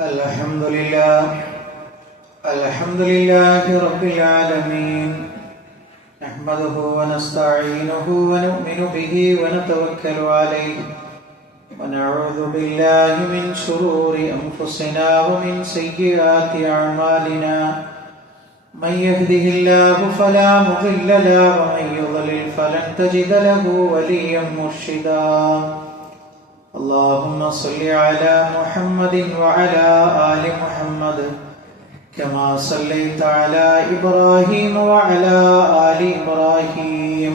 الحمد لله رب العالمين نحمده ونستعينه ونؤمن به ونتوكل عليه ونعوذ بالله من شرور أنفسنا ومن سيئات أعمالنا من يهده الله فلا مضل له ومن يضلل فلن تجد له وليا مرشدا اللهم صل على محمد وعلى آل محمد كما صليت على إبراهيم وعلى آل إبراهيم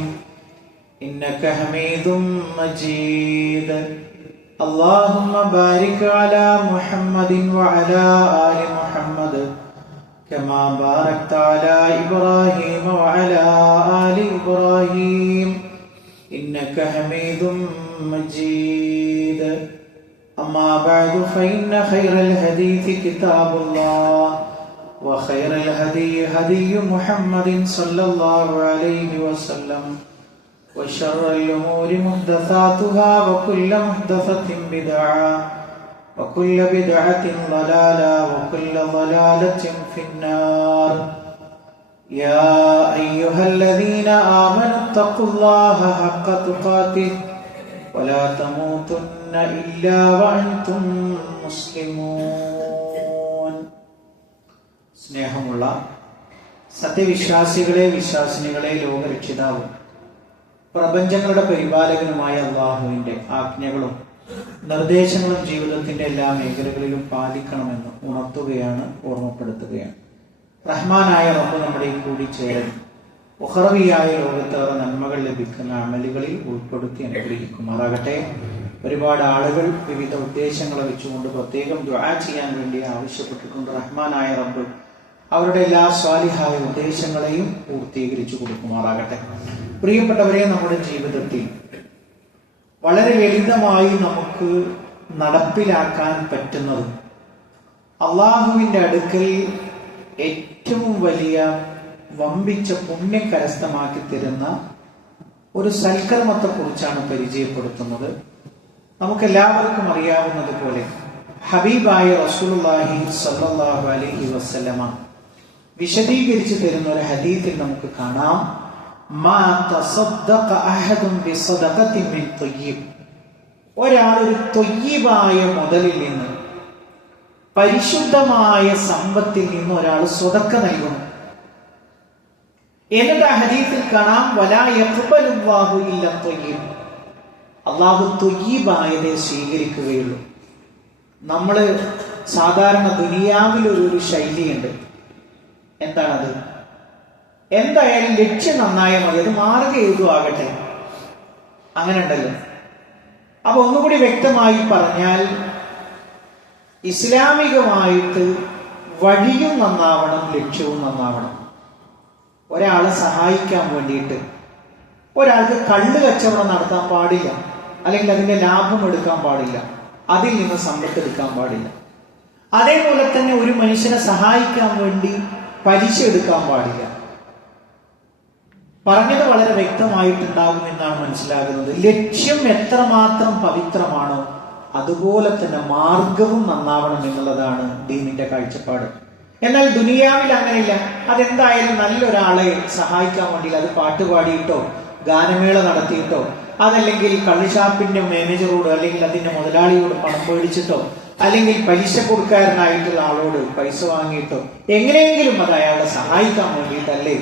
إنك حميد مجيد اللهم بارك على محمد وعلى آل محمد كما باركت على إبراهيم وعلى آل إبراهيم إنك حميد مجيد أما بعد فإن خير الحديث كتاب الله وخير الهدي هدي محمد صلى الله عليه وسلم وشر الأمور محدثاتها وكل محدثة بدعة وكل بدعة ضلالة وكل ضلالة في النار يا أيها الذين آمنوا اتقوا الله حق تقاته ولا تموتن إلا وأنتم مسلمون. സ്നേഹമുള്ള സത്യവിശ്വാസികളെ വിശ്വാസിനികളെ ലോകരക്ഷിതാവും പ്രപഞ്ചങ്ങളുടെ പരിപാലകനുമായ അല്ലാഹുവിന്റെ ആജ്ഞകളും നിർദ്ദേശങ്ങളും ജീവിതത്തിന്റെ എല്ലാ മേഖലകളിലും പാലിക്കണമെന്ന് ഉണർത്തുകയാണ്, ഓർമ്മപ്പെടുത്തുകയാണ്. റഹ്മാനായ റബ്ബ് നമ്മുടെ കൂടി ചേരൻ ഉഖറവിയായ ലോകത്തേറെ നന്മകൾ ലഭിക്കുന്ന അമലുകളിൽ ഉൾപ്പെടുത്തി അനുഗ്രഹിക്കുമാറാകട്ടെ. ഒരുപാട് ആളുകൾ വിവിധ ഉദ്ദേശങ്ങളെ വെച്ചുകൊണ്ട് പ്രത്യേകം ദുആ ചെയ്യാൻ വേണ്ടി ആവശ്യപ്പെട്ടിട്ടുണ്ട്. റഹ്മാനായ റബ്ബ് അവരുടെ എല്ലാ സ്വാലിഹായ ഉദ്ദേശങ്ങളെയും പൂർത്തീകരിച്ചു കൊടുക്കുമാറാകട്ടെ. പ്രിയപ്പെട്ടവരെ, നമ്മുടെ ജീവിതത്തിൽ വളരെ ലളിതമായി നമുക്ക് നടപ്പിലാക്കാൻ പറ്റുന്നതും അള്ളാഹുവിന്റെ അടുക്കൽ ഏറ്റവും വലിയ വമ്പിച്ച പുണ്യം കരസ്ഥമാക്കി തരുന്ന ഒരു സൽക്കർമ്മത്തെ കുറിച്ചാണ് പരിചയപ്പെടുത്തുന്നത്. നമുക്കെല്ലാവർക്കും അറിയാവുന്നതുപോലെ ഹബീബായ റസൂലുള്ളാഹി സ്വല്ലല്ലാഹു അലൈഹി വസല്ലമ വിശദീകരിച്ചു തരുന്ന ഒരു ഹദീസിൽ നമുക്ക് കാണാം, മാ തസദ്ദഖ അഹദുൻ ബിസദഖത്തിൻ മിൻ ത്വയ്യിബ്. ഒരാൾ ഒരു ത്വയ്യിബായ മുതലിൽ നിന്ന്, പരിശുദ്ധമായ സമ്പത്തിൽ നിന്ന് ഒരാൾ സ്വതക്ക നൽകുന്നു. എന്നിട്ട് ആ ഹദീസിൽ കാണാം, വലാ യഖ്ബലുല്ലാഹു ഇല്ല ത്വയ്യിബ്. അല്ലാഹു ത്വയ്യിബായതേ സ്വീകരിക്കുകയുള്ളൂ. നമ്മള് സാധാരണ ദുനിയാവിൽ ഒരു ശൈലിയുണ്ട്. എന്താണത്? എന്തായാലും ലക്ഷ്യം നന്നായാൽ മതി, അത് മാർഗം ഏതും ആകട്ടെ, അങ്ങനെ ഉണ്ടല്ലോ. അപ്പൊ ഒന്നുകൂടി വ്യക്തമായി പറഞ്ഞാൽ, ഇസ്ലാമികമായിട്ട് വഴിയും നന്നാവണം, ലക്ഷ്യവും നന്നാവണം. ഒരാളെ സഹായിക്കാൻ വേണ്ടിയിട്ട് ഒരാൾക്ക് കള്ള് കച്ചവടം നടത്താൻ പാടില്ല, അല്ലെങ്കിൽ അതിന്റെ ലാഭം എടുക്കാൻ പാടില്ല, അതിൽ നിന്ന് സമ്പത്ത് എടുക്കാൻ പാടില്ല. അതേപോലെ തന്നെ ഒരു മനുഷ്യനെ സഹായിക്കാൻ വേണ്ടി പലിശ എടുക്കാൻ പാടില്ല. പറഞ്ഞത് വളരെ വ്യക്തമായിട്ടുണ്ടാകും എന്നാണ് മനസ്സിലാകുന്നത്. ലക്ഷ്യം എത്രമാത്രം പവിത്രമാണോ അതുപോലെ തന്നെ മാർഗവും നന്നാവണം എന്നുള്ളതാണ് ദീനിന്റെ കാഴ്ചപ്പാട്. എന്നാൽ ദുനിയാവിൽ അങ്ങനെയില്ല. അതെന്തായാലും നല്ലൊരാളെ സഹായിക്കാൻ വേണ്ടി അത് പാട്ടുപാടിയിട്ടോ ഗാനമേള നടത്തിയിട്ടോ അതല്ലെങ്കിൽ കള്ളുഷാപ്പിന്റെ മാനേജറോട് അല്ലെങ്കിൽ അതിന്റെ മുതലാളിയോട് പണം മേടിച്ചിട്ടോ അല്ലെങ്കിൽ പലിശ കൊടുക്കാരനായിട്ടുള്ള ആളോട് പൈസ വാങ്ങിയിട്ടോ എങ്ങനെയെങ്കിലും അത് അയാളെ സഹായിക്കാൻ വേണ്ടിയിട്ടല്ലേ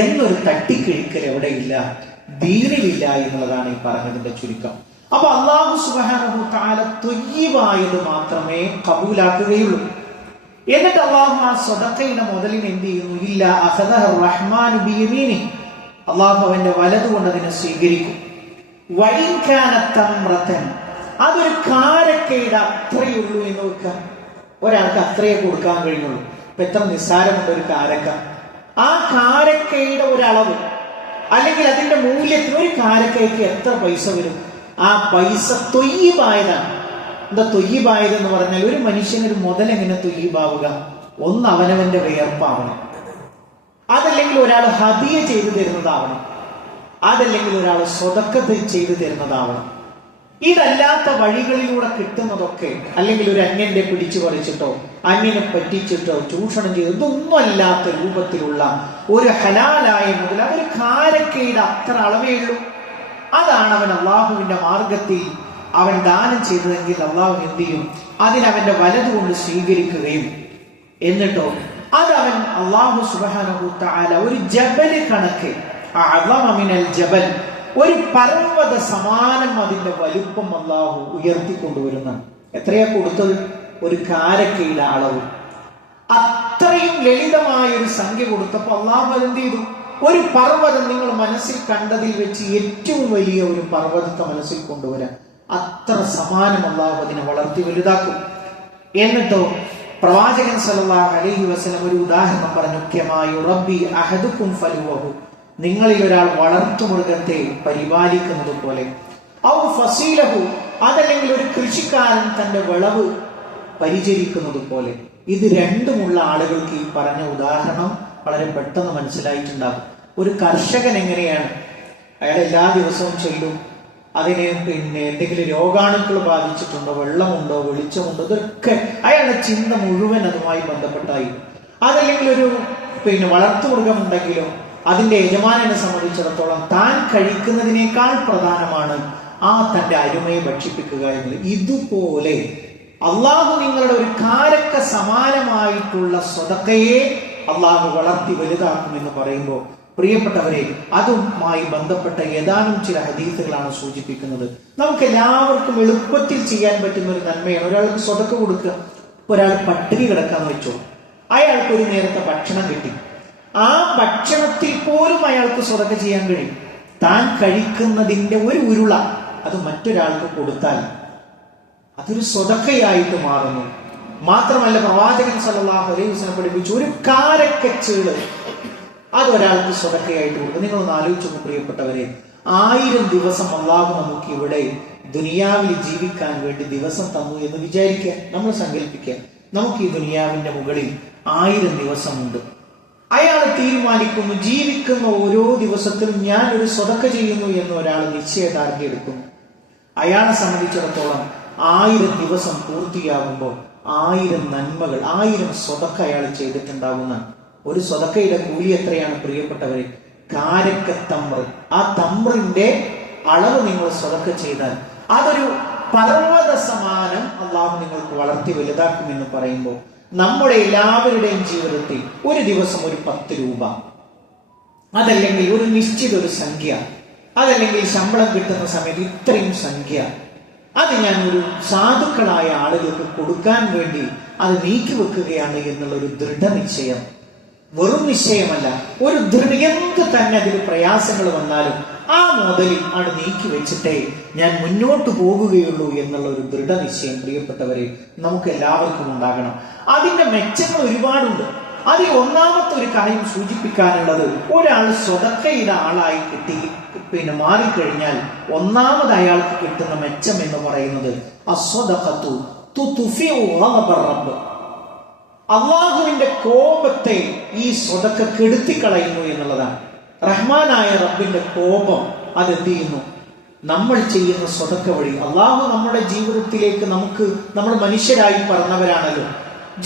എന്നൊരു തട്ടിക്കിഴിക്കൽ എവിടെയില്ല, ദീനിലില്ല എന്നുള്ളതാണ് ഈ പറഞ്ഞതിന്റെ ചുരുക്കം. അപ്പൊ അല്ലാഹു സുബ്ഹാനഹു തആല ത്വയ്യിബായത് മാത്രമേ കബൂലാക്കുകയുള്ളൂ. എന്നിട്ട് അല്ലാഹു ആ സദഖയുടെ മുതലിന് എന്ത് ചെയ്യുന്നു? ഇല്ല അഖദഹു റഹ്മാനു ബിയമീനി. അല്ലാഹു അവന്റെ വലതുകൊണ്ട് അതിനെ സ്വീകരിക്കും. വഇൻ കാനത് തംറതൻ, അതൊരു കാരക്കയുടെ അത്രയുള്ളൂ എന്ന് വെക്കാം. ഒരാൾക്ക് അത്രയേ കൊടുക്കാൻ കഴിയുള്ളൂ. ഇപ്പൊ എത്ര നിസ്സാരമുണ്ട് ഒരു കാരക്ക. ആ കാരക്കയുടെ ഒരളവ് അല്ലെങ്കിൽ അതിന്റെ മൂല്യത്തിന് ഒരു കാരക്കയ്ക്ക് എത്ര പൈസ വരും? ആ പൈസ ത്വയ്യിബായതാണ്. എന്താ ത്വയ്യിബായത് എന്ന് പറഞ്ഞാൽ, ഒരു മനുഷ്യനൊരു മുതൽ എങ്ങനെ ത്വയ്യിബാവുക? ഒന്ന് അവനവന്റെ വിയർപ്പാവണം, അതല്ലെങ്കിൽ ഒരാൾ ഹദിയ ചെയ്തു തരുന്നതാവണം, അതല്ലെങ്കിൽ ഒരാൾ സ്വതക്കത്ത് ചെയ്തു തരുന്നതാവണം. ഇതല്ലാത്ത വഴികളിലൂടെ കിട്ടുന്നതൊക്കെ, അല്ലെങ്കിൽ ഒരു അന്യന്റെ പിടിച്ചു പറിച്ചിട്ടോ അന്യനെ പറ്റിച്ചിട്ടോ ചൂഷണം ചെയ്തോ ഇതൊന്നും അല്ലാത്ത രൂപത്തിലുള്ള ഒരു ഹലാലായ മുതൽ അതൊരു കാരക്കയുടെ അത്ര അളവേ ഉള്ളൂ. അതാണ് അവൻ അള്ളാഹുവിന്റെ മാർഗത്തിൽ അവൻ ദാനം ചെയ്തതെങ്കിൽ അള്ളാഹു എന്ത് ചെയ്യും? അതിനവന്റെ വലതുകൊണ്ട് സ്വീകരിക്കുകയും എന്നിട്ടോ അതവൻ അള്ളാഹു സുബ്ഹാനഹു തആല ഒരു ജബല് കണക്ക്, അഅ്ളമ മിനൽ ജബൽ, ഒരു പർവ്വത സമാനം അതിന്റെ വലുപ്പം അള്ളാഹു ഉയർത്തിക്കൊണ്ടുവരുന്നതാണ്. എത്രയാ കൊടുത്തത്? ഒരു കാരക്കയുടെ അളവ്. അത്രയും ലളിതമായ ഒരു സംഖ്യ കൊടുത്തപ്പോ അള്ളാഹു എന്ത് ചെയ്തു? ഒരു പർവ്വതം നിങ്ങൾ മനസ്സിൽ കണ്ടതിൽ വെച്ച് ഏറ്റവും വലിയ ഒരു പർവ്വതത്തെ മനസ്സിൽ കൊണ്ടുവരാൻ അത്ര സമാനം അള്ളാഹു അതിനെ വളർത്തി വലുതാക്കും. എന്നിട്ടോ പ്രവാചകൻ സല്ലല്ലാഹു അലൈഹി വസല്ലം ഒരു ഉദാഹരണം പറഞ്ഞു. കമായു റബ്ബി അഹദുക്കും ഫലുവഹു, നിങ്ങളിൽ ഒരാൾ വളർത്തുമൃഗത്തെ പരിപാലിക്കുന്നത് പോലെ, ഔ ഫസീലഹു, അതല്ലെങ്കിൽ ഒരു കൃഷിക്കാരൻ തന്റെ വിളവ് പരിചരിക്കുന്നത് പോലെ. ഇത് രണ്ടുമുള്ള ആളുകൾക്ക് ഈ പറഞ്ഞ ഉദാഹരണം വളരെ പെട്ടെന്ന് മനസ്സിലായിട്ടുണ്ടാകും. ഒരു കർഷകൻ എങ്ങനെയാണ്? അയാൾ എല്ലാ ദിവസവും ചെല്ലും, അതിന് എന്തെങ്കിലും രോഗാണുക്കൾ ബാധിച്ചിട്ടുണ്ടോ, വെള്ളമുണ്ടോ, വെളിച്ചമുണ്ടോ, ഇതൊക്കെ അയാളുടെ ചിന്ത മുഴുവൻ അതുമായി ബന്ധപ്പെട്ടായി. അതല്ലെങ്കിൽ ഒരു വളർത്തുമൃഗം ഉണ്ടെങ്കിലോ അതിന്റെ യജമാനനെ സംബന്ധിച്ചിടത്തോളം താൻ കഴിക്കുന്നതിനേക്കാൾ പ്രധാനമാണ് ആ തന്റെ അരുമയെ ഭക്ഷിപ്പിക്കുക എന്നത്. ഇതുപോലെ അള്ളാഹു നിങ്ങളുടെ ഒരു കാരക്ക സമാനമായിട്ടുള്ള സ്വതക്കയെ അള്ളാഹു വളർത്തി വലുതാക്കുമെന്ന് പറയുമ്പോൾ പ്രിയപ്പെട്ടവരെ, അതുമായി ബന്ധപ്പെട്ട ഏതാനും ചില ഹദീസുകളാണ് സൂചിപ്പിക്കുന്നത്. നമുക്ക് എല്ലാവർക്കും എളുപ്പത്തിൽ ചെയ്യാൻ പറ്റുന്ന ഒരു നന്മയാണ്. ഒരാൾക്ക് സ്വതക്ക കൊടുക്കുക. ഒരാൾ പട്ടിണി കിടക്കാന്ന് വെച്ചോ, അയാൾക്ക് ഒരു നേരത്തെ ഭക്ഷണം കിട്ടി, ആ ഭക്ഷണത്തിൽ പോലും അയാൾക്ക് സ്വതക്ക ചെയ്യാൻ കഴിയും. താൻ കഴിക്കുന്നതിന്റെ ഒരു ഉരുള അത് മറ്റൊരാൾക്ക് കൊടുത്താൽ അതൊരു സ്വതക്കയായിട്ട് മാറുന്നു. മാത്രമല്ല പ്രവാചകൻ സല്ലല്ലാഹു അലൈഹി വസല്ലം പഠിപ്പിച്ചു ഒരു കാരക്കച്ചീള് അതൊരാൾക്ക് സ്വതക്കയായിട്ട് കൊടുക്കും. നിങ്ങളൊന്ന് ആലോചിച്ചു പ്രിയപ്പെട്ടവരെ, 1000 ദിവസം അള്ളാഹു നമുക്ക് ഇവിടെ ദുനിയാവിൽ ജീവിക്കാൻ വേണ്ടി ദിവസം തന്നു എന്ന് വിചാരിക്കുക. നമ്മൾ സങ്കല്പിക്കുക, നമുക്ക് ഈ ദുനിയാവിന്റെ മുകളിൽ 1000 ദിവസമുണ്ട്. അയാൾ തീരുമാനിക്കുന്നു ജീവിക്കുന്ന ഓരോ ദിവസത്തിലും ഞാൻ ഒരു സ്വതക്ക ചെയ്യുന്നു എന്ന് ഒരാൾ നിശ്ചയദാർഢ്യം എടുക്കുന്നു. അയാളെ സംബന്ധിച്ചിടത്തോളം 1000 ദിവസം പൂർത്തിയാകുമ്പോൾ 1000 നന്മകൾ, 1000 സ്വതക്ക അയാൾ ചെയ്തിട്ടുണ്ടാകുന്ന ഒരു സ്വതക്കയുടെ കൂലി എത്രയാണ് പ്രിയപ്പെട്ടവരെ? കാരക്ക തമ്ര. ആ തമ്രിന്റെ അളവ് നിങ്ങൾ സ്വതക്ക ചെയ്താൽ അതൊരു പർവ്വത സമാനം അള്ളാഹു നിങ്ങൾക്ക് വളർത്തി വലുതാക്കുമെന്ന് പറയുമ്പോൾ നമ്മുടെ എല്ലാവരുടെയും ജീവിതത്തിൽ ഒരു ദിവസം ഒരു 10 രൂപ, അതല്ലെങ്കിൽ ഒരു നിശ്ചിത ഒരു സംഖ്യ, അതല്ലെങ്കിൽ ശമ്പളം കിട്ടുന്ന സമയത്ത് ഇത്രയും സംഖ്യ, അത് ഞാൻ ഒരു സാധുക്കളായ ആളുകൾക്ക് കൊടുക്കാൻ വേണ്ടി അത് നീക്കിവെക്കുകയാണ് എന്നുള്ള ഒരു ദൃഢനിശ്ചയം, വെറും നിശ്ചയമല്ല, ഒരു എന്ത് തന്നെ അതിൽ പ്രയാസങ്ങൾ വന്നാലും ആ മുതലിൽ ആണ് നീക്കി വെച്ചിട്ടേ ഞാൻ മുന്നോട്ട് പോകുകയുള്ളൂ എന്നുള്ള ഒരു ദൃഢനിശ്ചയം പ്രിയപ്പെട്ടവരെ നമുക്ക് എല്ലാവർക്കും ഉണ്ടാകണം. അതിന്റെ മെച്ചങ്ങൾ ഒരുപാടുണ്ട്. അതിൽ ഒന്നാമത്തെ ഒരു കാര്യം സൂചിപ്പിക്കാനുള്ളത്, ഒരാൾ സ്വതക്കയുടെ ആളായി മാറിക്കഴിഞ്ഞാൽ ഒന്നാമത് അയാൾക്ക് കിട്ടുന്ന മെച്ചം എന്ന് പറയുന്നത് അസ്വദഖത്തു തുത്ഫിഉ ഗളബർ റബ്ബ്. അള്ളാഹുവിന്റെ കോപത്തെ ഈ സ്വതക്ക കെടുത്തിക്കളയുന്നു എന്നുള്ളതാണ്. റഹ്മാനായ റബ്ബിന്റെ കോപം അതെന്ത് ചെയ്യുന്നു? നമ്മൾ ചെയ്യുന്ന സ്വതക്ക വഴി അള്ളാഹു നമ്മുടെ ജീവിതത്തിലേക്ക്, നമ്മൾ മനുഷ്യരായി പറഞ്ഞവരാണല്ലോ,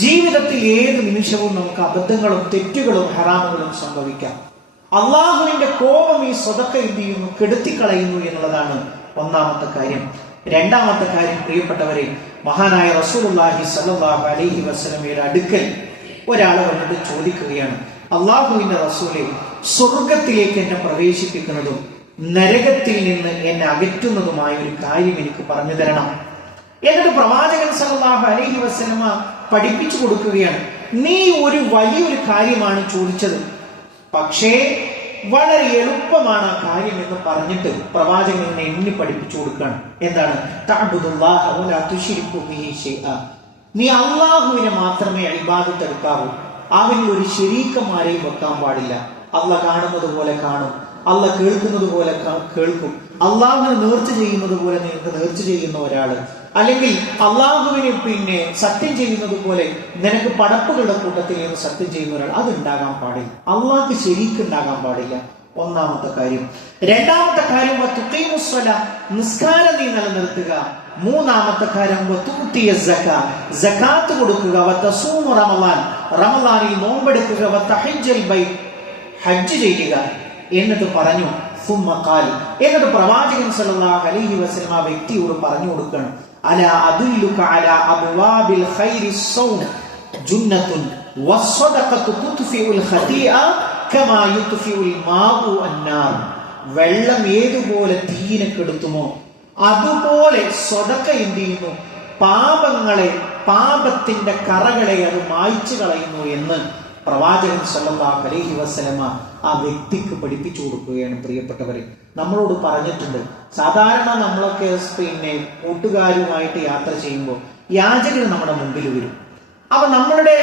ജീവിതത്തിൽ ഏത് നിമിഷവും നമുക്ക് അബദ്ധങ്ങളും തെറ്റുകളും ഹറാമുകളും സംഭവിക്കാം. അള്ളാഹുവിന്റെ കോപം ഈ സ്വതക്ക എന്ത് ചെയ്യുന്നു? കെടുത്തിക്കളയുന്നു എന്നുള്ളതാണ് ഒന്നാമത്തെ കാര്യം. രണ്ടാമത്തെ കാര്യം പ്രിയപ്പെട്ടവരെ, മഹാനായ റസൂലുള്ളാഹി സ്വല്ലല്ലാഹു അലൈഹി വസല്ലമയുടെ അടുക്കൽ ഒരാൾ വന്നിട്ട് ചോദിക്കുകയാണ്, അള്ളാഹുവിന്റെ റസൂലെ, സ്വർഗത്തിലേക്ക് എന്നെ പ്രവേശിപ്പിക്കുന്നതും നരകത്തിൽ നിന്ന് എന്നെ അകറ്റുന്നതുമായ ഒരു കാര്യം എനിക്ക് പറഞ്ഞു തരണം. എന്നിട്ട് പ്രവാചകൻ സല്ലല്ലാഹു അലൈഹി വസല്ലമ പഠിപ്പിച്ചു കൊടുക്കുകയാണ്, നീ ഒരു വലിയൊരു കാര്യമാണ് ചോദിച്ചത്, പക്ഷേ വളരെ എളുപ്പമാണ് ആ കാര്യം എന്ന് പറഞ്ഞിട്ട് പ്രവാചകൻ എണ്ണി പഠിപ്പിച്ചു കൊടുക്കുകയാണ്. എന്താണ്? തഅബുദുല്ലാഹ വലാ തുശ്രികു ബിഹി ശൈഅ. നീ അള്ളാഹുവിനെ മാത്രമേ ഇബാദത്ത് എടുക്കാവൂ, അവനിൽ ഒരു ശരീക്കന്മാരെയും വെക്കാൻ പാടില്ല. അള്ളാഹ് കാണുന്നത് പോലെ കാണും, അള്ളാഹ് കേൾക്കുന്നത് പോലെ കേൾക്കും, അള്ളാഹുവിനെ നേർച്ച ചെയ്യുന്നത് പോലെ നിനക്ക് നേർച്ച ചെയ്യുന്ന ഒരാള്, അല്ലെങ്കിൽ അള്ളാഹുവിനെ സത്യം ചെയ്യുന്നത് പോലെ നിനക്ക് പടപ്പുകളുടെ കൂട്ടത്തിൽ നിന്ന് സത്യം ചെയ്യുന്ന ഒരാൾ, അത് ഉണ്ടാകാൻ പാടില്ല. അള്ളാഹ്ക്ക് ശരീക്കുണ്ടാകാൻ പാടില്ല. ഒന്നാമത്തെ കാര്യം. രണ്ടാമത്തെ കാര്യം നിസ്കാരം നീ നിലനിർത്തുക. മൂന്നാമത്തെ കാര്യം സകാത്ത് കൊടുക്കുക. റമളാനിൽ നോമ്പെടുക്കുക. ഹജ്ജ് ചെയ്യുക. എന്നിട്ട് പറഞ്ഞു എന്നിട്ട് പ്രവാചകൻ സല്ലല്ലാഹു അലൈഹി വസല്ലം ആ വ്യക്തിയോട് പറഞ്ഞു കൊടുക്കണം, അലാ അദുല്ലുക അലാ അബ്വാബിൽ ഖൈരി സൗം ജുന്നത്തുൻ വസ്സദഖത്തു തുത്ഫിഉൽ ഖതീഅ കമാ യുത്ഫിഉൽ മാഉ അന്നാർ. വെള്ളം ഏതുപോലെ തീയിനെ കെടുത്തുമോ അതുപോലെ സ്വതക്ക എന്ത് ചെയ്യുന്നു, പാപത്തിന്റെ കറകളെ അത് മായ്ച്ചു കളയുന്നു എന്ന് പ്രവാചകൻ സല്ലല്ലാഹു അലൈഹി വസല്ലമ ആ വ്യക്തിക്ക് പഠിപ്പിച്ചു കൊടുക്കുകയാണ്. പ്രിയപ്പെട്ടവരെ, നമ്മളോട് പറഞ്ഞിട്ടുണ്ട്, സാധാരണ നമ്മളൊക്കെ കൂട്ടുകാരുമായിട്ട് യാത്ര ചെയ്യുമ്പോൾ യാചകർ നമ്മുടെ മുമ്പിൽ വരും. അപ്പൊ നമ്മളുടെ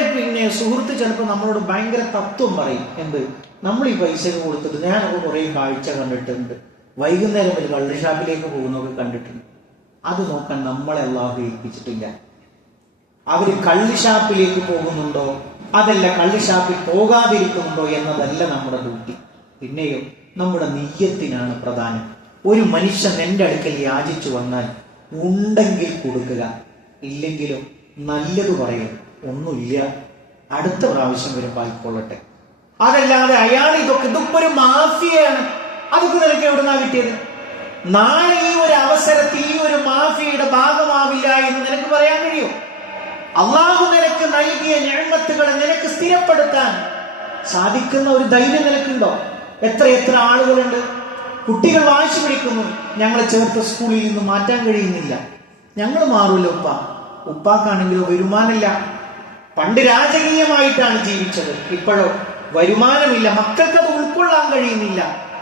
സുഹൃത്ത് ചിലപ്പോൾ നമ്മളോട് ഭയങ്കര തത്വം പറയും. എന്ത്, നമ്മൾ ഈ പൈസ കൊടുത്തിട്ട് ഞാനൊക്കെ കുറെ കാഴ്ച കണ്ടിട്ടുണ്ട്, വൈകുന്നേരം ഒരു കള്ള് ഷാപ്പിലേക്ക് പോകുന്നതൊക്കെ കണ്ടിട്ടുണ്ട്. അത് നോക്കാൻ നമ്മളെ അല്ലാഹു ഏൽപ്പിച്ചിട്ടില്ല. അവര് കള്ള് ഷാപ്പിലേക്ക് പോകുന്നുണ്ടോ, അതല്ല കള്ള് ഷാപ്പിൽ പോകാതിരിക്കുന്നുണ്ടോ എന്നതല്ല നമ്മുടെ ഡ്യൂട്ടി. പിന്നെയോ നമ്മുടെ നിയ്യത്തിനാണ് പ്രധാനം. ഒരു മനുഷ്യൻ എന്റെ അടുക്കൽ യാചിച്ചു വന്നാൽ ഉണ്ടെങ്കിൽ കൊടുക്കുക, ഇല്ലെങ്കിലോ നല്ലത് പറയും, ഒന്നുമില്ല അടുത്ത പ്രാവശ്യം വരുമ്പോൾ ആയിക്കൊള്ളട്ടെ. അതല്ലാതെ അയാൾ ഇതൊക്കെ ഒരു മാഫിയയാണ്, അതൊക്കെ നിനക്ക് എവിടുന്നാ കിട്ടിയത്? നാളെ ഈ ഒരു അവസരത്തിൽ ഈ ഒരു മാഫിയയുടെ ഭാഗമാവില്ല എന്ന് നിനക്ക് പറയാൻ കഴിയോ? അള്ളാഹു നിനക്ക് നൽകിയ നിഅമത്തുകളെ നിനക്ക് സ്ഥിരപ്പെടുത്താൻ സാധിക്കുന്ന ഒരു ധൈര്യം നിനക്കുണ്ടോ? എത്ര ആളുകളുണ്ട്, കുട്ടികൾ വാശി പിടിക്കുന്നു, ഞങ്ങളെ ചേർത്ത സ്കൂളിൽ നിന്ന് മാറ്റാൻ കഴിയുന്നില്ല. ഞങ്ങൾ മാറൂല ഉപ്പാക്കാണെങ്കിലോ വരുമാനമില്ല. പണ്ട് രാജകീയമായിട്ടാണ് ജീവിച്ചത്, ഇപ്പോഴോ വരുമാനമില്ല, മക്കൾക്കത് ഉൾക്കൊള്ളാൻ കഴിയുന്നില്ല,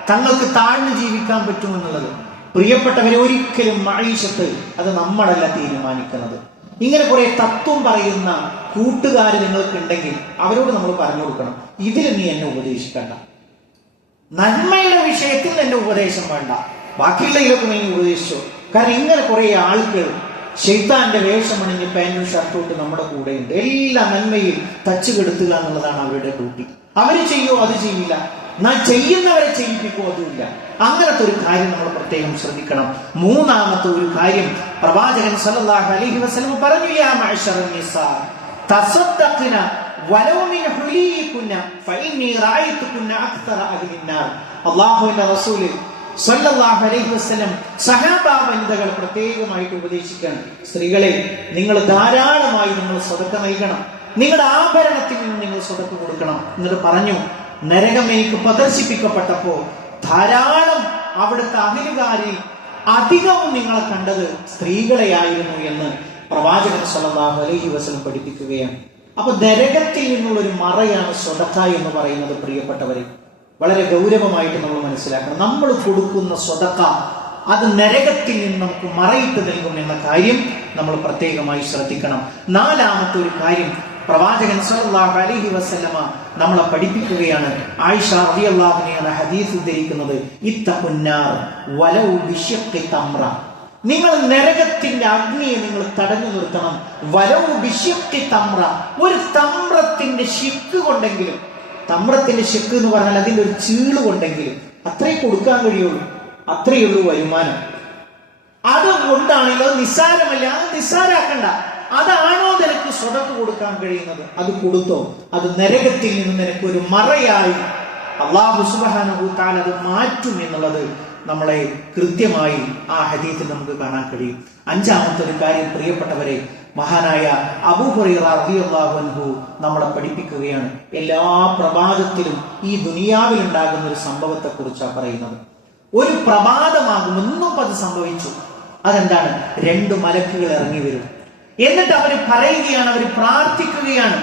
തങ്ങൾക്ക് താഴ്ന്നു ജീവിക്കാൻ പറ്റുമെന്നുള്ളത്. പ്രിയപ്പെട്ടവരെ, ഒരിക്കലും മഈശത്ത് അത് നമ്മളല്ല തീരുമാനിക്കുന്നത്. ഇങ്ങനെ കുറെ തത്വം പറയുന്ന കൂട്ടുകാർ നിങ്ങൾക്കുണ്ടെങ്കിൽ അവരോട് നമ്മൾ പറഞ്ഞു കൊടുക്കണം, ഇതിൽ നീ എന്നെ ഉപദേശിക്കണ്ട, നന്മയുടെ വിഷയത്തിൽ എന്റെ ഉപദേശം വേണ്ട, ബാക്കിയുള്ളതിലൊക്കെ നീ ഉപദേശിച്ചോ. കാരണം ഇങ്ങനെ കുറെ ആളുകൾ ശൈത്താന്റെ വേഷമണിഞ്ഞ് പാന്റും ഷർട്ടും ഇട്ട് നമ്മുടെ കൂടെയുണ്ട്. എല്ലാ നന്മയിൽ തച്ചു കെടുത്തുക എന്നുള്ളതാണ് അവരുടെ ഡ്യൂട്ടി. അവര് ചെയ്യോ അത് ചെയ്യില്ല, ചെയ്യുന്നവരെ ചെയ്യിപ്പിക്കോ അതുമില്ല. അങ്ങനത്തെ ഒരു കാര്യം നമ്മൾ പ്രത്യേകം ശ്രദ്ധിക്കണം. മൂന്നാമത്തെ ഒരു കാര്യം പ്രവാചകൻ സല്ലല്ലാഹു അലൈഹി വസല്ലം പറഞ്ഞു, യാ മഅ്ശറൻ നിസാ തസദ്ദഖ്ന വലൗ മിൻ ഹുലീകുന്ന ഫഇന്നി റഅയ്തുകുന്ന അക്തറ അഹ്ലിൻ നാർ. അല്ലാഹുവിന്റെ റസൂൽ സല്ലല്ലാഹു അലൈഹി വസല്ലം സഹാബാ വനിതകൾ പ്രത്യേകമായിട്ട് ഉപദേശിക്കുകയാണ്, സ്ത്രീകളെ നിങ്ങൾ ധാരാളമായി നിങ്ങൾ സ്വതക്ക നൽകണം, നിങ്ങളുടെ ആഭരണത്തിൽ നിന്ന് നിങ്ങൾ സ്വതക്ക കൊടുക്കണം. എന്നിട്ട് പറഞ്ഞു, നരകം എനിക്ക് പ്രദർശിപ്പിക്കപ്പെട്ടപ്പോ ധാരാളം അവിടുത്തെ അഹിലുകാരിൽ അധികവും നിങ്ങളെ കണ്ടത് സ്ത്രീകളെയായിരുന്നു എന്ന് പ്രവാചകൻ സല്ലല്ലാഹു അലൈഹി വസല്ലം പഠിപ്പിക്കുകയാണ്. അപ്പൊ നരകത്തിൽ നിന്നുള്ള ഒരു മറയാണ് സ്വതക്ക എന്ന് പറയുന്നത്. പ്രിയപ്പെട്ടവരെ, വളരെ ഗൗരവമായിട്ട് നമ്മൾ മനസ്സിലാക്കണം. നമ്മൾ കൊടുക്കുന്ന സ്വതക്ക അത് നരകത്തിൽ നിന്ന് നമുക്ക് മറയിട്ട് നൽകും എന്ന കാര്യം നമ്മൾ പ്രത്യേകമായി ശ്രദ്ധിക്കണം. നാലാമത്തെ ഒരു കാര്യം പ്രവാചകൻ സല്ലല്ലാഹു അലൈഹി വസല്ലമ നമ്മളെ പഠിപ്പിക്കുകയാണ്. ആയിഷ റളിയല്ലാഹു അൻഹ ഹദീസ് ഉദ്ധരിക്കുന്നത്, ഇത്തഖുന്നാർ വലൗ ബിശഖ്ഖി തംറ. നിങ്ങൾ നരകത്തിന്റെ അഗ്നിയെ നിങ്ങൾ തടഞ്ഞു നിർത്തണം. വലൗ ബിശഖ്ഖി തംറ, ഒരു തമ്രത്തിന്റെ ശിക്ക് കൊണ്ടെങ്കിലും. തമ്രത്തിന്റെ ശിക്ക് എന്ന് പറഞ്ഞാൽ അതിന്റെ ഒരു ചീള് കൊണ്ടെങ്കിലും അത്രേ കൊടുക്കാൻ കഴിയുള്ളൂ, അത്രയുള്ളൂ വരുമാനം. അത് കൊണ്ടാണെങ്കിലും നിസ്സാരമല്ല, നിസ്സാരാക്കണ്ട. അതാണോ നിനക്ക് സ്വതക്ക് കൊടുക്കാൻ കഴിയുന്നത്, അത് കൊടുത്തോ. അത് നരകത്തിൽ നിന്ന് നിനക്ക് ഒരു മറയായി അല്ലാഹു സുബ്ഹാനഹു തആല അത് മാറ്റും എന്നുള്ളത് നമ്മളെ കൃത്യമായി ആ ഹദീസിൽ നമുക്ക് കാണാൻ കഴിയും. അഞ്ചാമത്തെ ഒരു കാര്യം പ്രിയപ്പെട്ടവരെ, മഹാനായ അബൂ ഹുറൈറ റളിയല്ലാഹു അൻഹു നമ്മളെ പഠിപ്പിക്കുകയാണ്. എല്ലാ പ്രഭാതത്തിലും ഈ ദുനിയാവിൽ ഉണ്ടാകുന്ന ഒരു സംഭവത്തെ കുറിച്ചാണ് പറയുന്നത്. ഒരു പ്രഭാതമാകും എന്നും അത് സംഭവിച്ചു. അതെന്താണ്? 2 മലക്കുകൾ ഇറങ്ങി വരും. എന്നിട്ട് അവര് പറയുകയാണ്, അവര് പ്രാർത്ഥിക്കുകയാണ്,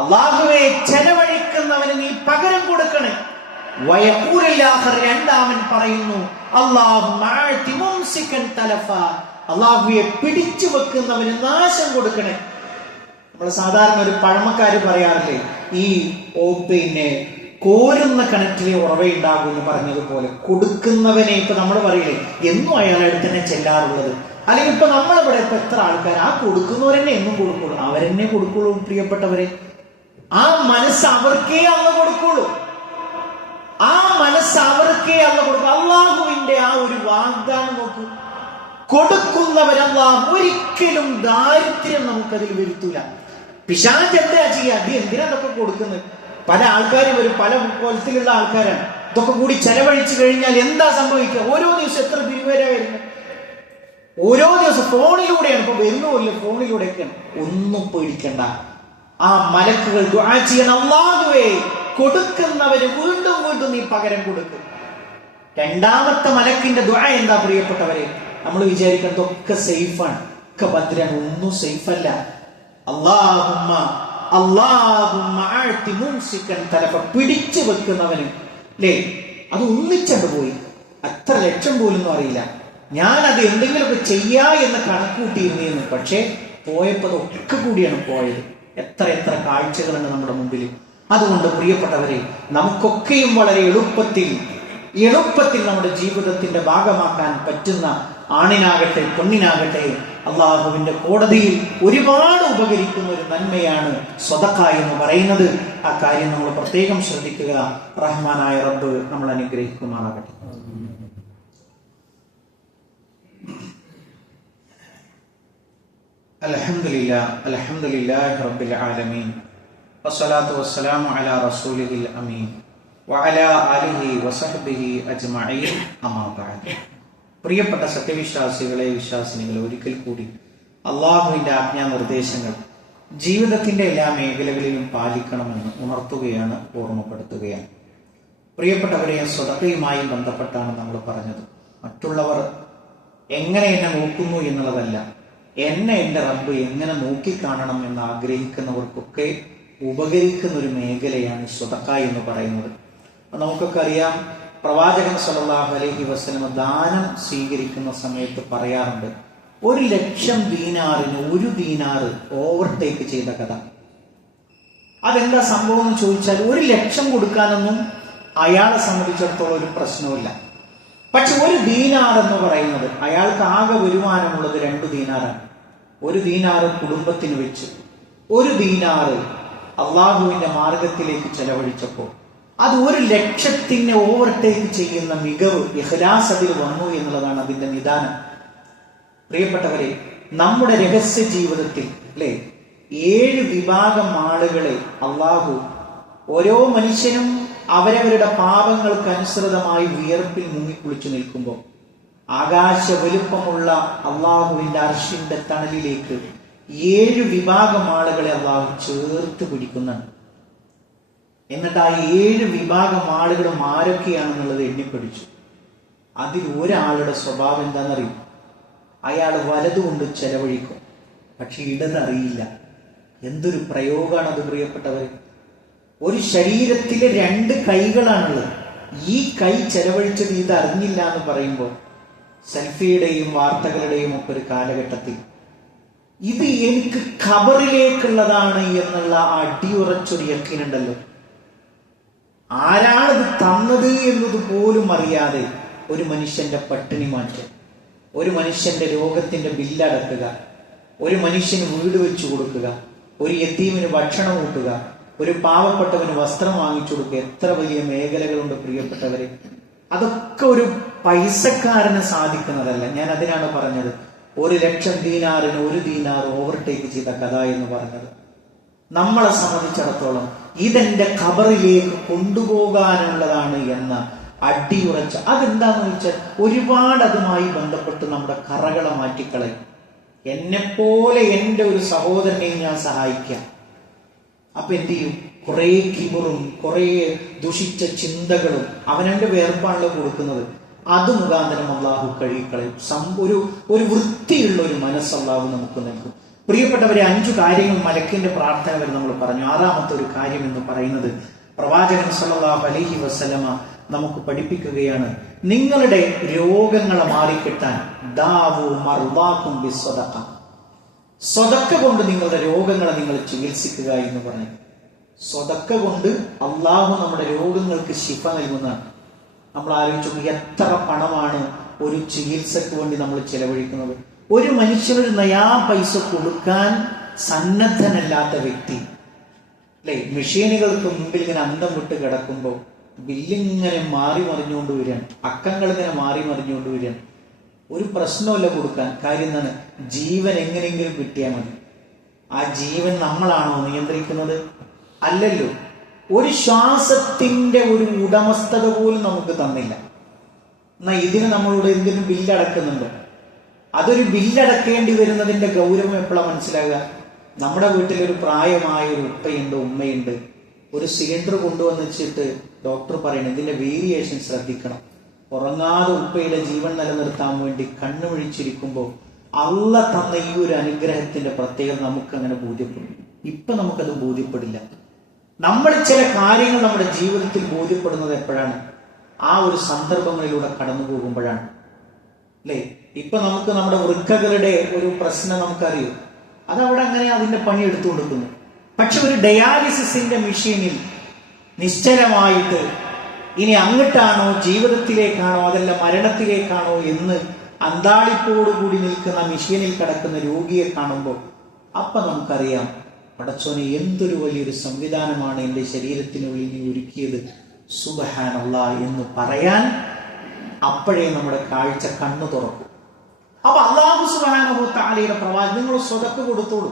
അല്ലാഹുവേ ചെലവഴിക്കുന്നവന് നീ പകരം കൊടുക്കണേ. രണ്ടാമൻ പറയുന്നു, അല്ലാഹുവേ പിടിച്ചു വെക്കുന്നവന് നാശം കൊടുക്കണേ. നമ്മൾ സാധാരണ ഒരു പഴമക്കാര് പറയാറില്ലേ, ഈ കോരുന്ന കിണറ്റിലെ ഉറവയുണ്ടാകും എന്ന് പറഞ്ഞതുപോലെ കൊടുക്കുന്നവനെ ഇപ്പൊ നമ്മൾ പറയില്ലേ, എന്നും അയാളെ അടുത്ത് തന്നെ ചെല്ലാറുള്ളത്. അല്ലെങ്കിൽ ഇപ്പൊ നമ്മളിവിടെ ഇപ്പൊ എത്ര ആൾക്കാർ ആ കൊടുക്കുന്നവരെന്നെ എന്നും കൊടുക്കുള്ളൂ, അവരെന്നെ കൊടുക്കുള്ളൂ. പ്രിയപ്പെട്ടവരെ, ആ മനസ്സ് അവർക്കേ അള്ള കൊടുക്കുള്ളൂ. ആ മനസ്സ് അവർക്കേ അള്ള കൊടുക്കും. അള്ളാഹുവിന്റെ ആ ഒരു വാഗ്ദാനം നോക്കൂ. കൊടുക്കുന്നവരല്ലാഹു ഒരിക്കലും ദാരിദ്ര്യം നമുക്കതിൽ വരുത്തൂല. പിശാച് എന്താ ചെയ്യുക? അത് എന്തിനാ അതൊക്കെ കൊടുക്കുന്നത്? പല ആൾക്കാരും വരും, പല കൊലത്തിലുള്ള ആൾക്കാരാണ്. ഇതൊക്കെ കൂടി ചെലവഴിച്ചു കഴിഞ്ഞാൽ എന്താ സംഭവിക്കുക? ഓരോ ദിവസം എത്ര പിരിവരാ വരുന്നത്? ഓരോ ദിവസം ഫോണിലൂടെയാണ് ഇപ്പൊ വരുന്നില്ല, ഫോണിലൂടെയൊക്കെയാണ്. ഒന്നും പേടിക്കണ്ട. ആ മലക്കുകൾ ദുആ ചെയ്യണം, അല്ലാഹുവേ കൊടുക്കുന്നവര് വീണ്ടും വീണ്ടും നീ പകരം കൊടുക്കും. രണ്ടാമത്തെ മലക്കിന്റെ ദുആ എന്താ പ്രിയപ്പെട്ടവരെ? നമ്മൾ വിചാരിക്കുന്നതൊക്കെ സേഫാണ്, ഒക്കെ ഭദ്രാണ്. ഒന്നും സേഫ് അല്ല. അല്ലാഹുമ്മ ആഅതി മുംസികൻ തലഫ, പിടിച്ചു വെക്കുന്നവന് അല്ലേ, അത് ഒന്നിച്ചണ്ട് പോയി. അത്ര ലക്ഷം പോലൊന്നും അറിയില്ല. ഞാനത് എന്തെങ്കിലുമൊക്കെ ചെയ്യാ എന്ന് കണക്കൂട്ടിയിരുന്നിരുന്നു. പക്ഷെ പോയപ്പോൾ ഒക്കെ കൂടിയാണ് പോയത്. എത്ര എത്ര കാഴ്ചകളുണ്ട് നമ്മുടെ മുമ്പിൽ. അതുകൊണ്ട് പ്രിയപ്പെട്ടവരെ, നമുക്കൊക്കെയും വളരെ എളുപ്പത്തിൽ നമ്മുടെ ജീവിതത്തിന്റെ ഭാഗമാക്കാൻ പറ്റുന്ന ആണിനാകട്ടെ പെണ്ണിനാകട്ടെ അള്ളാഹുവിന്റെ കോടതിയിൽ ഒരുപാട് ഉപകരിക്കുന്ന ഒരു നന്മയാണ് സ്വതക്ക എന്ന് പറയുന്നത്. ആ കാര്യം നമ്മൾ പ്രത്യേകം ശ്രദ്ധിക്കുക. റഹ്മാനായ റബ്ബ് നമ്മൾ അനുഗ്രഹിക്കുമാറാകട്ടെ. അൽഹംദുലില്ലാഹി റബ്ബിൽ ആലമീൻ വസ്സലാത്തു വസ്സലാമു അലാ റസൂലിഹിൽ അമീൻ വഅലാ ആലിഹി വസഹ്ബിഹി അജ്മഈൻ അമ്മാ ബഅദ്. പ്രിയപ്പെട്ട സത്യവിശ്വാസികളെ, വിശ്വാസിനികളെ, ഒരിക്കൽ കൂടി അള്ളാഹുവിന്റെ ആജ്ഞാ നിർദ്ദേശങ്ങൾ ജീവിതത്തിന്റെ എല്ലാ മേഖലകളിലും പാലിക്കണമെന്ന് ഉണർത്തുകയാണ്, ഓർമ്മപ്പെടുത്തുകയാണ്. പ്രിയപ്പെട്ടവരെ, സ്വതക്കയുമായി ബന്ധപ്പെട്ടാണ് നമ്മൾ പറഞ്ഞത്. മറ്റുള്ളവർ എങ്ങനെ എന്നെ നോക്കുന്നു എന്നുള്ളതല്ല, എന്നെ എൻ്റെ റബ്ബ് എങ്ങനെ നോക്കിക്കാണണം എന്ന് ആഗ്രഹിക്കുന്നവർക്കൊക്കെ ഉപകരിക്കുന്ന ഒരു മേഖലയാണ് സ്വതക്ക എന്ന് പറയുന്നത്. നമുക്കൊക്കെ അറിയാം, പ്രവാചകൻ സല്ലല്ലാഹു അലൈഹി വസല്ലം ദാനം സ്വീകരിക്കുന്ന സമയത്ത് പറയാറുണ്ട്, 1,00,000 ദീനാറിന് 1 ദീനാർ ഓവർടേക്ക് ചെയ്ത കഥ. അതെന്താ സംഭവം എന്ന് ചോദിച്ചാൽ, 1,00,000 കൊടുക്കാനൊന്നും അയാളെ സംബന്ധിച്ചിടത്തോളം ഒരു പ്രശ്നവുമില്ല. പക്ഷെ 1 ദീനാർ എന്ന് പറയുന്നത്, അയാൾക്ക് ആകെ വരുമാനമുള്ളത് 2 ദീനാറാണ്. 1 ദീനാർ കുടുംബത്തിന് വെച്ച് 1 ദീനാർ അള്ളാഹുവിന്റെ മാർഗത്തിലേക്ക് ചെലവഴിച്ചപ്പോൾ അത് 1,00,000 ഓവർടേക്ക് ചെയ്യുന്ന മികവ്, ഇഖ്ലാസ് അതിൽ വന്നു എന്നുള്ളതാണ് അതിന്റെ നിദാനം. പ്രിയപ്പെട്ടവരെ, നമ്മുടെ രഹസ്യ ജീവിതത്തിൽ അല്ലെ 7 വിഭാഗം ആളുകളെ അള്ളാഹു, ഓരോ മനുഷ്യനും അവരവരുടെ പാപങ്ങൾക്ക് അനുസൃതമായി വിയർപ്പിൽ മുങ്ങിക്കുളിച്ചു നിൽക്കുമ്പോൾ ആകാശ വലുപ്പമുള്ള അള്ളാഹുവിന്റെ അർശിന്റെ തണലിലേക്ക് 7 വിഭാഗം ആളുകളെ അള്ളാഹു ചേർത്ത് പിടിക്കുന്നുണ്ട്. എന്നിട്ട് ആ 7 വിഭാഗം ആളുകളും ആരൊക്കെയാണെന്നുള്ളത് എണ്ണിപ്പിടിച്ചു. അതിൽ ഒരാളുടെ സ്വഭാവം എന്താണെന്നറിയും? അയാൾ വലതുകൊണ്ട് ചെലവഴിക്കും, പക്ഷെ ഇടതറിയില്ല. എന്തൊരു പ്രയോഗമാണ് അത് പ്രിയപ്പെട്ടവരെ! ഒരു ശരീരത്തിലെ 2 കൈകളാണുള്ളത്. ഈ കൈ ചെലവഴിച്ചത് ഇത് അറിഞ്ഞില്ല എന്ന് പറയുമ്പോൾ, സെൽഫിയുടെയും വാർത്തകളുടെയും ഒക്കെ ഒരു കാലഘട്ടത്തിൽ ഇത് എനിക്ക് ഖബറിലേക്കുള്ളതാണ് എന്നുള്ള അടിയുറച്ചൊരു യക്കീനുണ്ടല്ലോ. ആരാണിത് തന്നത് എന്നത് പോലും അറിയാതെ ഒരു മനുഷ്യന്റെ പട്ടിണി മാറ്റം, ഒരു മനുഷ്യന്റെ രോഗത്തിന്റെ ബില്ലടക്കുക, ഒരു മനുഷ്യന് വീട് വെച്ചു കൊടുക്കുക, ഒരു യതീമിന് ഭക്ഷണം കൂട്ടുക, ഒരു പാവപ്പെട്ടവന് വസ്ത്രം വാങ്ങിച്ചു കൊടുക്കുക. എത്ര വലിയ മേഖലകളുണ്ട് പ്രിയപ്പെട്ടവരെ! അതൊക്കെ ഒരു പൈസക്കാരന് സാധിക്കുന്നതല്ല. ഞാൻ അതിനാണ് പറഞ്ഞത് 1,00,000 ദീനാറിന് 1 ദീനാർ ഓവർടേക്ക് ചെയ്ത കഥ എന്ന് പറഞ്ഞത്. നമ്മളെ സംബന്ധിച്ചിടത്തോളം ഇതെന്റെ ഖബറിലേക്ക് കൊണ്ടുപോകാനുള്ളതാണ് എന്ന അടിയുറച്ച, അതെന്താന്ന് വെച്ചാൽ ഒരുപാട് അതുമായി ബന്ധപ്പെട്ട് നമ്മുടെ കറകളെ മാറ്റിക്കളയും. എന്നെപ്പോലെ എൻ്റെ ഒരു സഹോദരനെയും ഞാൻ സഹായിക്കാം. അപ്പൊ എന്ത് ചെയ്യും? കുറെ കിബറും കുറെ ദുഷിച്ച ചിന്തകളും അവനവന്റെ വേർപ്പാണല്ലോ കൊടുക്കുന്നത്. അത് മുഖാന്തരം അള്ളാഹു കഴുകിക്കളയും. ഒരു വൃത്തിയുള്ള ഒരു മനസ്സ് അള്ളാഹു നമുക്ക് നൽകും. പ്രിയപ്പെട്ടവരെ, 5 കാര്യങ്ങൾ മലക്കിന്റെ പ്രാർത്ഥന വരെ നമ്മൾ പറഞ്ഞു. 6ാമത്തെ ഒരു കാര്യം എന്ന് പറയുന്നത്, പ്രവാചകൻ സല്ലല്ലാഹു അലൈഹി വസല്ലമ നമുക്ക് പഠിപ്പിക്കുകയാണ്, നിങ്ങളുടെ രോഗങ്ങളെ മാറിക്കിട്ടാൻ ദാവു മർവാക്കും ബിസ്സദഖ, സ്വതക്ക കൊണ്ട് നിങ്ങളുടെ രോഗങ്ങളെ നിങ്ങൾ ചികിത്സിക്കുക എന്ന് പറഞ്ഞു. സ്വതക്ക കൊണ്ട് അള്ളാഹു നമ്മുടെ രോഗങ്ങൾക്ക് ശിഫ നൽകുന്നതാണ്. നമ്മൾ ആലോചിച്ചു, എത്ര പണമാണ് ഒരു ചികിത്സക്ക് വേണ്ടി നമ്മൾ ചെലവഴിക്കുന്നത്? ഒരു മനുഷ്യനൊരു നയാ പൈസ കൊടുക്കാൻ സന്നദ്ധനല്ലാത്ത വ്യക്തി അല്ലെ? മെഷീനുകൾക്ക് മുമ്പിൽ ഇങ്ങനെ അന്തം വിട്ട് കിടക്കുമ്പോൾ ബില്ലിങ്ങനെ മാറി മറിഞ്ഞുകൊണ്ട് വരികയാണ്, അക്കങ്ങൾ ഇങ്ങനെ മാറി മറിഞ്ഞുകൊണ്ട് വരികയാണ്. ഒരു പ്രശ്നമല്ല കൊടുക്കാൻ. കാര്യം എന്താണ്? ജീവൻ എങ്ങനെയെങ്കിലും കിട്ടിയാൽ മതി. ആ ജീവൻ നമ്മളാണോ നിയന്ത്രിക്കുന്നത്? അല്ലല്ലോ. ഒരു ശ്വാസത്തിന്റെ ഒരു ഉടമസ്ഥത പോലും നമുക്ക് തന്നില്ല. എന്നാ ഇതിന് നമ്മളോട് എന്തിനും ബില്ലടക്കുന്നുണ്ടോ? അതൊരു ബില്ലടക്കേണ്ടി വരുന്നതിന്റെ ഗൗരവം എപ്പോഴാണ് മനസ്സിലാകുക? നമ്മുടെ വീട്ടിലൊരു പ്രായമായ ഒരു ഉപ്പയുണ്ട്, ഉമ്മയുണ്ട്. ഒരു സിലിണ്ടർ കൊണ്ടുവന്ന് വെച്ചിട്ട് ഡോക്ടർ പറയണം ഇതിന്റെ വേരിയേഷൻ ശ്രദ്ധിക്കണം. ഉറങ്ങാതെ ഉപ്പയുടെ ജീവൻ നിലനിർത്താൻ വേണ്ടി കണ്ണുമിഴിച്ചിരിക്കുമ്പോൾ അള്ള തന്ന ഈ ഒരു അനുഗ്രഹത്തിന്റെ പ്രത്യേകത നമുക്ക് അങ്ങനെ ബോധ്യപ്പെടും. ഇപ്പൊ നമുക്കത് ബോധ്യപ്പെടില്ല. നമ്മൾ ചില കാര്യങ്ങൾ നമ്മുടെ ജീവിതത്തിൽ ബോധ്യപ്പെടുന്നത് എപ്പോഴാണ്? ആ ഒരു സന്ദർഭങ്ങളിലൂടെ കടന്നു പോകുമ്പോഴാണ്, അല്ലേ? ഇപ്പൊ നമുക്ക് നമ്മുടെ വൃക്കകളുടെ ഒരു പ്രശ്നം നമുക്കറിയും, അതവിടെ അങ്ങനെ അതിന്റെ പണി എടുത്തുകൊണ്ടിരിക്കുന്നു. പക്ഷെ ഒരു ഡയാലിസിസിന്റെ മെഷീനിൽ നിശ്ചലമായിട്ട് ഇനി അങ്ങോട്ടാണോ ജീവിതത്തിലേക്കാണോ അതല്ല മരണത്തിലേക്കാണോ എന്ന് അന്താളിപ്പോടുകൂടി നിൽക്കുന്ന മെഷീനിൽ കിടക്കുന്ന രോഗിയെ കാണുമ്പോൾ അപ്പൊ നമുക്കറിയാം, പടച്ചോനെ എന്തൊരു വലിയൊരു സംവിധാനമാണ് എൻ്റെ ശരീരത്തിനുള്ളിൽ നീ ഒരുക്കിയത്, സുബ്ഹാനല്ലാഹ് എന്ന് പറയാൻ അപ്പോഴേ നമ്മുടെ കാഴ്ച കണ്ണു തുറക്കും. അപ്പൊ അല്ലാഹു സുബ്ഹാനഹു വ തആലയുടെ പ്രവാചകൻ, നിങ്ങൾ സ്വതക്ക കൊടുത്തോളൂ,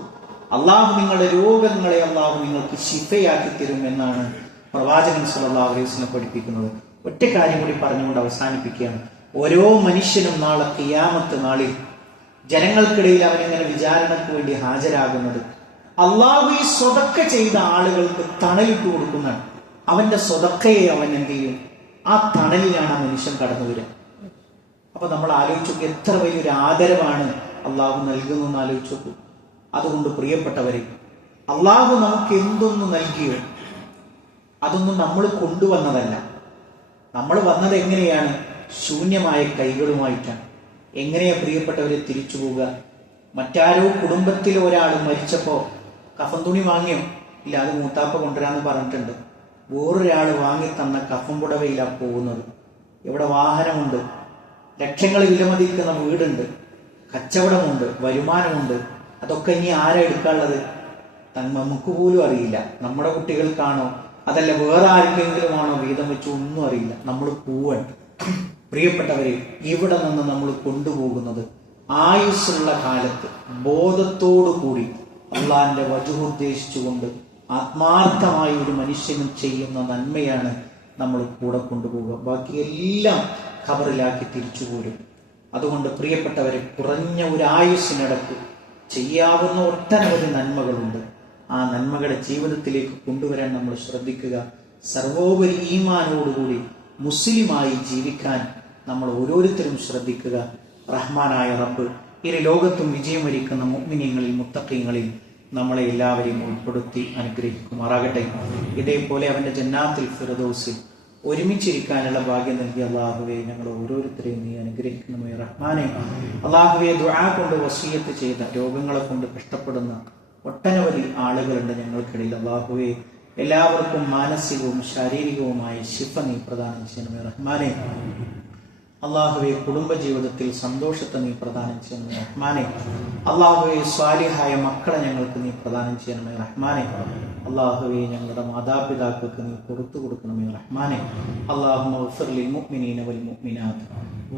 അള്ളാഹു നിങ്ങളുടെ രോഗങ്ങളെ അള്ളാഹു നിങ്ങൾക്ക് ശിഫയാക്കി തരും എന്നാണ് പ്രവാചകൻ സല്ലല്ലാഹു അലൈഹി വസല്ലം പഠിപ്പിക്കുന്നത്. ഒറ്റ കാര്യം കൂടി പറഞ്ഞുകൊണ്ട് അവസാനിപ്പിക്കുകയാണ്. ഓരോ മനുഷ്യനും നാളെ ഖിയാമത്ത് നാളിൽ ജനങ്ങൾക്കിടയിൽ അവനിങ്ങനെ വിചാരണയ്ക്ക് വേണ്ടി ഹാജരാകുന്നത് അള്ളാഹു ഈ സ്വതക്ക ചെയ്ത ആളുകൾക്ക് തണലിട്ട് കൊടുക്കുന്നതാണ്. അവന്റെ സ്വതക്കയെ അവൻ എന്ത് ചെയ്യും? ആ തണലിലാണ് ആ മനുഷ്യൻ കടന്നു വരിക. അപ്പൊ നമ്മൾ ആലോചിച്ചു നോക്കും, എത്ര വലിയൊരു ആദരവാണ് അള്ളാഹു നൽകുന്നു എന്ന് ആലോചിച്ചു നോക്കൂ. അതുകൊണ്ട് പ്രിയപ്പെട്ടവരെ, അള്ളാഹു നമുക്ക് എന്തൊന്ന് നൽകിയോ അതൊന്നും നമ്മൾ കൊണ്ടുവന്നതല്ല. നമ്മൾ വന്നത് എങ്ങനെയാണ്? ശൂന്യമായ കൈകളുമായിട്ടാണ്. എങ്ങനെയാ പ്രിയപ്പെട്ടവരെ തിരിച്ചു പോവുക? മറ്റാരോ കുടുംബത്തിൽ ഒരാൾ മരിച്ചപ്പോ കഫൻ തുണി വാങ്ങിയോ? ഇല്ല, അത് മൂത്താപ്പ കൊണ്ടുവരാന്ന് പറഞ്ഞിട്ടുണ്ട്. വേറൊരാൾ വാങ്ങി തന്ന കഫൻ പുടവയിലാണ് പോകുന്നത്. ഇവിടെ വാഹനമുണ്ട്, ലക്ഷങ്ങൾ വിലമതിക്കുന്ന വീടുണ്ട്, കച്ചവടമുണ്ട്, വരുമാനമുണ്ട്. അതൊക്കെ ഇനി ആരാ എടുക്കാനുള്ളത്? നമുക്ക് പോലും അറിയില്ല. നമ്മുടെ കുട്ടികൾക്കാണോ അതല്ല വേറെ ആർക്കെങ്കിലും ആണോ വീതം വെച്ച് ഒന്നും അറിയില്ല. നമ്മൾ പോവാൻ പ്രിയപ്പെട്ടവരെ, ഇവിടെ നിന്ന് നമ്മൾ കൊണ്ടുപോകുന്നത് ആയുസ്സുള്ള കാലത്ത് ബോധത്തോടു കൂടി അള്ളാഹിന്റെ വജൂഹ് ഉദ്ദേശിച്ചുകൊണ്ട് ആത്മാർത്ഥമായ ഒരു മനുഷ്യനും ചെയ്യുന്ന നന്മയാണ് നമ്മൾ കൂടെ കൊണ്ടുപോവുക. ബാക്കിയെല്ലാം ഖബറിലാക്കി തിരിച്ചു പോരും. അതുകൊണ്ട് പ്രിയപ്പെട്ടവരെ, കുറഞ്ഞ ഒരു ആയുസ്സിനിടക്ക് ചെയ്യാവുന്ന ഒട്ടനവധി നന്മകളുണ്ട്. ആ നന്മകളെ ജീവിതത്തിലേക്ക് കൊണ്ടുവരാൻ നമ്മൾ ശ്രദ്ധിക്കുക. സർവോപരി ഈമാനോടുകൂടി മുസ്ലിമായി ജീവിക്കാൻ നമ്മൾ ഓരോരുത്തരും ശ്രദ്ധിക്കുക. റഹ്മാനായ റബ്ബ് ഇരു ലോകത്തും വിജയമരിക്കുന്ന മുഅ്മിനീങ്ങളിൽ മുത്തഖീങ്ങളിൽ നമ്മളെ എല്ലാവരെയും ഉൾപ്പെടുത്തി അനുഗ്രഹിക്കുമാറാകട്ടെ. ഇതേപോലെ അവന്റെ ജന്നാത്തുൽ ഫിർദൗസിൽ ഒരുമിച്ചിരിക്കാനുള്ള ഭാഗ്യം നൽകിയ അല്ലാഹുവേ, ഞങ്ങൾ ഓരോരുത്തരെയും നീ അനുഗ്രഹിക്കണമേ റഹ്മാനെ. അല്ലാഹുവേ, ദുആ കൊണ്ട് വസിയത്ത് ചെയ്ത രോഗങ്ങളെ കൊണ്ട് കഷ്ടപ്പെടുന്ന ഒട്ടനവധി ആളുകളുണ്ട് ഞങ്ങൾക്കിടയിൽ. അല്ലാഹുവേ, എല്ലാവർക്കും മാനസികവും ശാരീരികവുമായ ശിഫ നീ പ്രദാനം ചെയ്യണമേ റഹ്മാനെ. അല്ലാഹുവേ, കുടുംബജീവിതത്തിൽ സന്തോഷത്തെ നീ പ്രദാനം ചെയ്യണമേ റഹ്മാനെ. അല്ലാഹുവേ, സ്വാലിഹായ മക്കളെ ഞങ്ങൾക്ക് നീ പ്രദാനം ചെയ്യണമേ റഹ്മാനെ. അല്ലാഹുവേ, ഞങ്ങളുടെ മാതാപിതാക്കൾക്ക് നീ പുറത്തു കൊടുക്കണമേ റഹ്മാനെ. അല്ലാഹുമ്മ ഗ്ഫിർ ലിൽ മുഅ്മിനീന വൽ മുഅ്മിനാത്ത്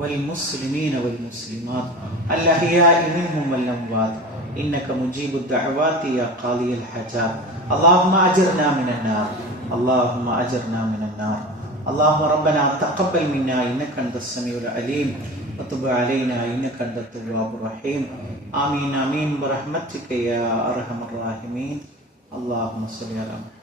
വൽ മുസ്ലിമീന വൽ മുസ്ലിമാത്ത് അൽ അഹ്യാഇ മിൻഹും വൽ അംവാത്ത് ഇന്നക മുജീബുദ് ദഅവാതി യാ ഖാദിയൽ ഹജാബ്. അല്ലാഹുമ്മ അജിർനാ മിനൻ നാർ, അല്ലാഹുമ്മ അജിർനാ മിനൻ നാർ. اللهم ربنا تقبل منا إنك أنت السميع العليم وتب علينا إنك أنت التواب الرحيم. آمين آمين برحمتك يا أرحم الراحمين. اللهم صل على محمد.